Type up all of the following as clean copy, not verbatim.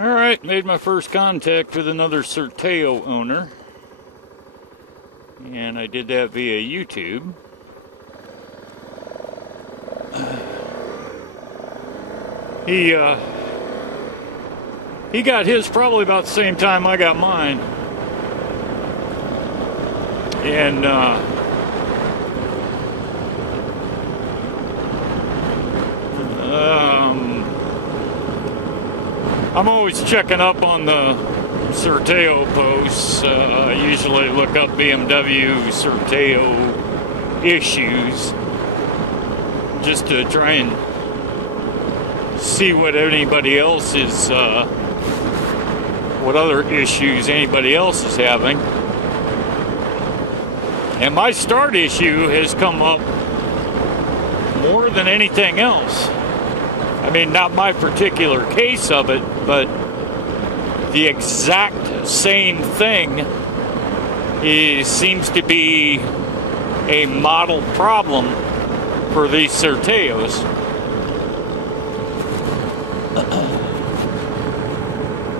Alright, made my first contact with another Sertao owner. And I did that via YouTube. He got his probably about the same time I got mine. And I'm always checking up on the Sertao posts. I usually look up BMW Sertao issues just to try and see what anybody else is, what other issues anybody else is having. And my start issue has come up more than anything else. I mean, not my particular case of it, but the exact same thing seems to be a model problem for these Sertaos.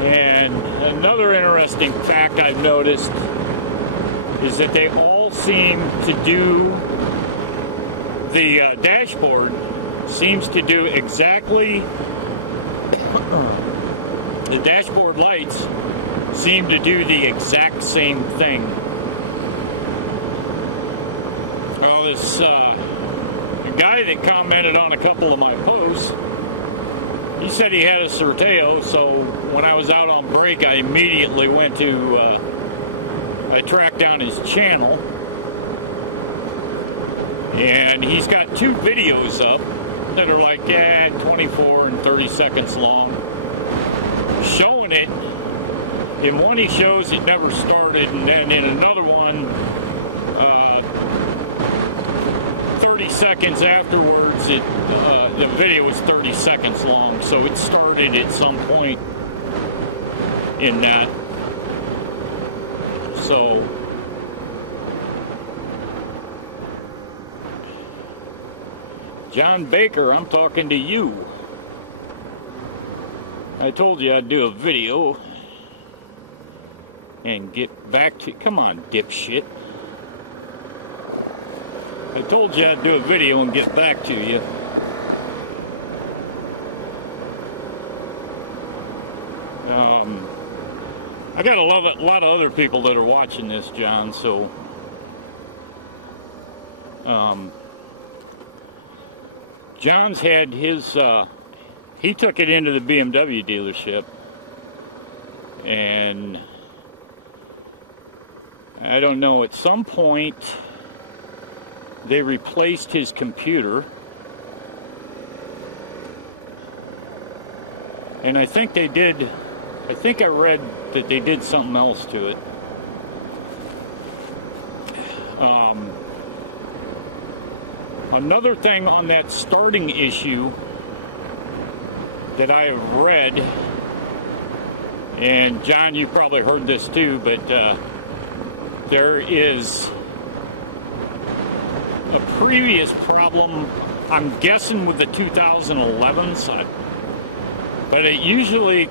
And another interesting fact I've noticed is that they all seem to do, the dashboard seems to do exactly, the dashboard lights seem to do the exact same thing. Well, this guy that commented on a couple of my posts, he said he had a Sertao, so when I was out on break, I immediately went to, I tracked down his channel, and he's got two videos up that are like 24 and 30 seconds long, showing it. In one he shows it never started, and then in another one, 30 seconds afterwards, the video was 30 seconds long, so it started at some point in that. So John Baker, I'm talking to you. I told you I'd do a video and get back to... Come on, dipshit. I told you I'd do a video and get back to you. I got a lot of other people that are watching this, John, so... John's had his, he took it into the BMW dealership, and I don't know, at some point they replaced his computer, and I think they did, I think I read that they did something else to it. Another thing on that starting issue that I have read, and John, you probably heard this too, but there is a previous problem, I'm guessing with the 2011s, but it usually,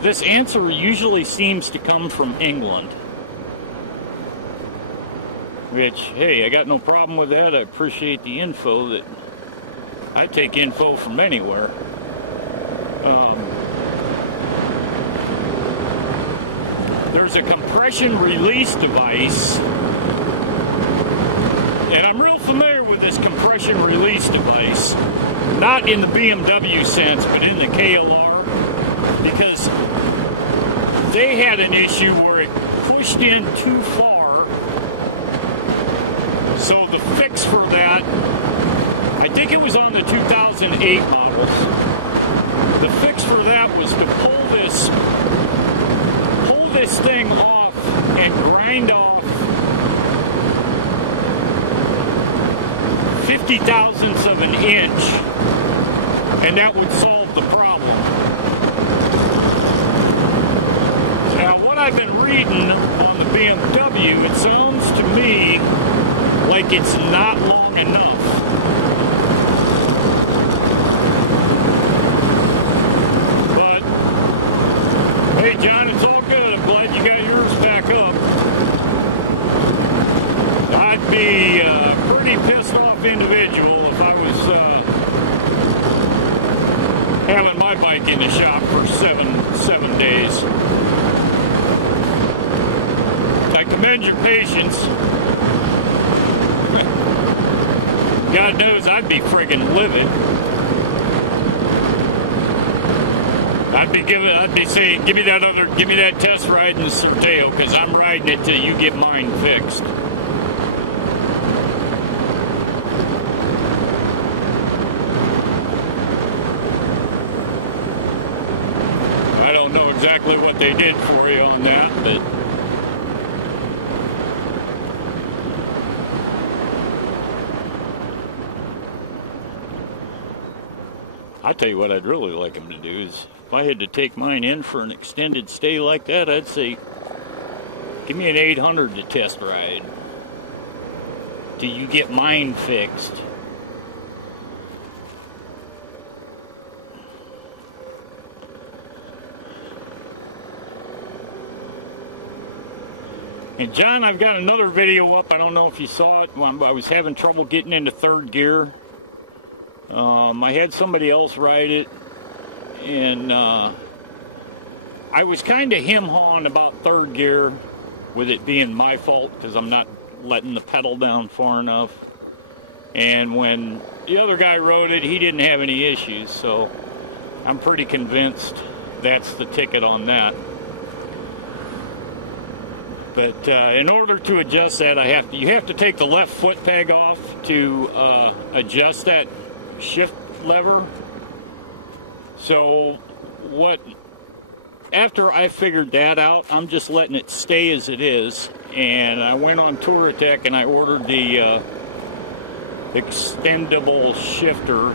this answer usually seems to come from England. Which, hey, I got no problem with that. I appreciate the info. That I take info from anywhere. There's a compression release device, and I'm real familiar with this compression release device. Not in the BMW sense, but in the KLR, because they had an issue where it pushed in too far. So the fix for that, I think it was on the 2008 models, the fix for that was to pull this thing off and grind off 50 thousandths of an inch, and that would solve the problem. Now, what I've been reading on the BMW, it sounds to me like it's not long enough. But having my bike in the shop for seven days. I commend your patience. God knows I'd be friggin' livid. I'd be saying, give me that test ride in the Sertao, because I'm riding it till you get mine fixed. I don't know exactly what they did for you on that, but I tell you what I'd really like them to do is, if I had to take mine in for an extended stay like that, I'd say, give me an 800 to test ride till you get mine fixed. And John, I've got another video up. I don't know if you saw it. I was having trouble getting into third gear. I had somebody else ride it, and I was kind of hem-hawing about third gear with it being my fault because I'm not letting the pedal down far enough. And when the other guy rode it, he didn't have any issues, so I'm pretty convinced that's the ticket on that. But in order to adjust that, you have to take the left foot peg off to adjust that shift lever. So after I figured that out, I'm just letting it stay as it is, and I went on Touratech and I ordered the extendable shifter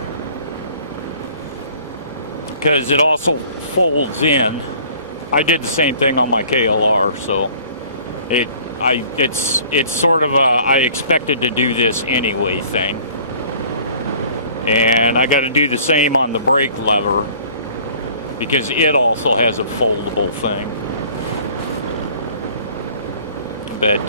because it also folds in. I did the same thing on my KLR, so it's sort of a I expected to do this anyway thing. And I got to do the same on the brake lever because it also has a foldable thing. But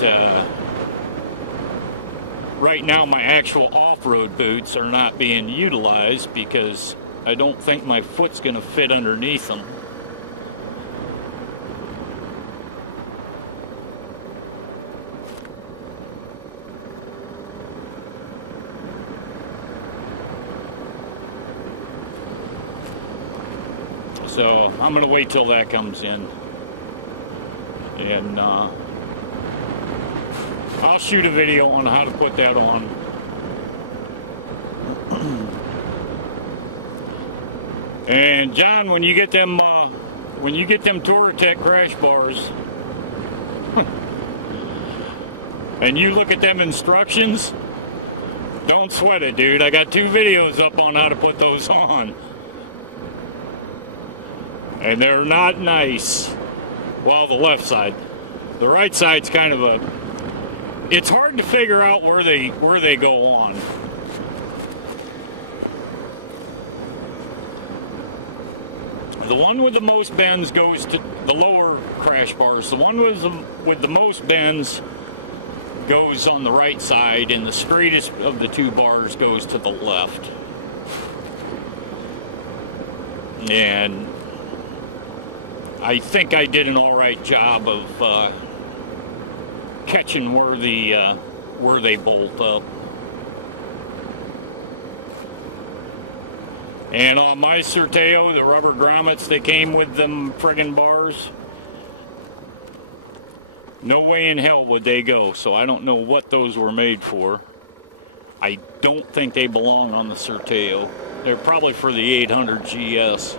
right now my actual off-road boots are not being utilized because I don't think my foot's going to fit underneath them. So I'm going to wait till that comes in, and I'll shoot a video on how to put that on. And John, when you get them Touratech crash bars, and you look at them instructions, don't sweat it, dude. I got 2 videos up on how to put those on. And they're not nice. Well, the left side. The right side's kind of a... It's hard to figure out where they go on. The one with the most bends goes to the lower crash bars. The one with the most bends goes on the right side, and the straightest of the 2 bars goes to the left. And I think I did an alright job of catching where they bolt up. And on my Sertao, the rubber grommets that came with them friggin' bars, no way in hell would they go. So I don't know what those were made for. I don't think they belong on the Sertao. They're probably for the 800 GS.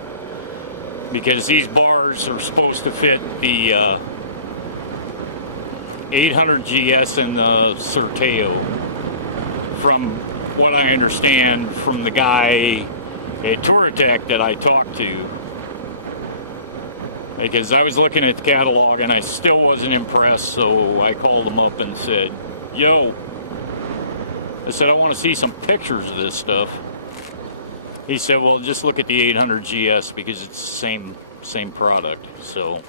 Because these bars are supposed to fit the 800 GS and the Sertao. From what I understand from the guy at Touratech that I talked to. Because I was looking at the catalog and I still wasn't impressed, so I called him up and said, yo, I said, I want to see some pictures of this stuff. He said, well, just look at the 800 GS because it's the same product. So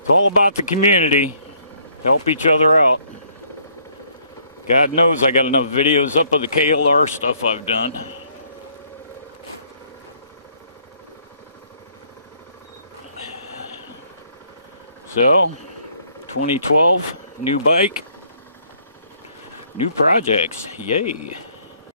it's all about the community. help each other out. God knows I got enough videos up of the KLR stuff I've done. So, 2012, new bike, new projects, yay.